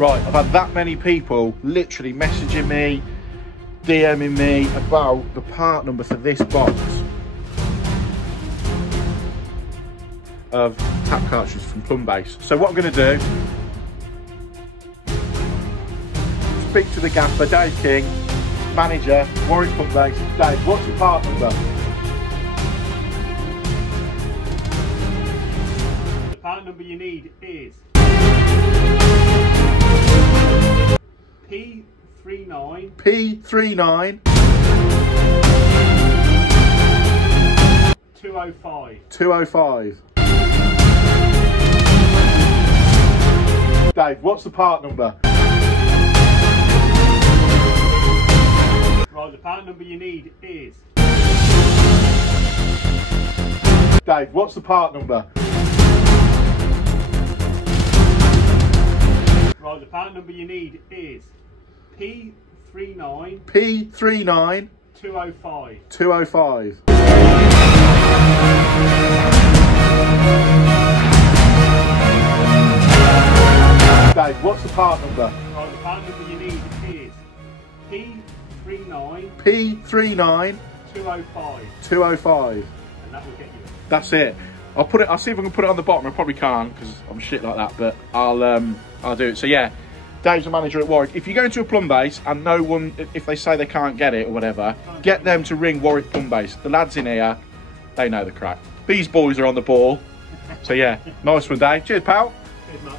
Right, I've had that many people literally messaging me, DMing me about the part number for this box of tap cartridges from Plumbase. So what I'm going to do, speak to the gaffer, Dave King, manager, Warwick Plumbase. Dave, what's your part number? The part number you need is P39 205. 205. Dave, what's the part number? Right, the part number you need is Dave, what's the part number? Right, the part number you need is P39 205. 205. Dave, what's the part number? Right, the part number you need is P39 205. 205. And that will get you it. That's it. I'll see if I can put it on the bottom. I probably can't because I'm shit like that, but I'll do it. So yeah, Dave's the manager at Warwick. If you go into a Plumbase and no one, if they say they can't get it or whatever, get them to ring Warwick Plumbase. The lads in here, they know the crack. These boys are on the ball. So yeah, nice one, Dave. Cheers, pal. Cheers, Matt.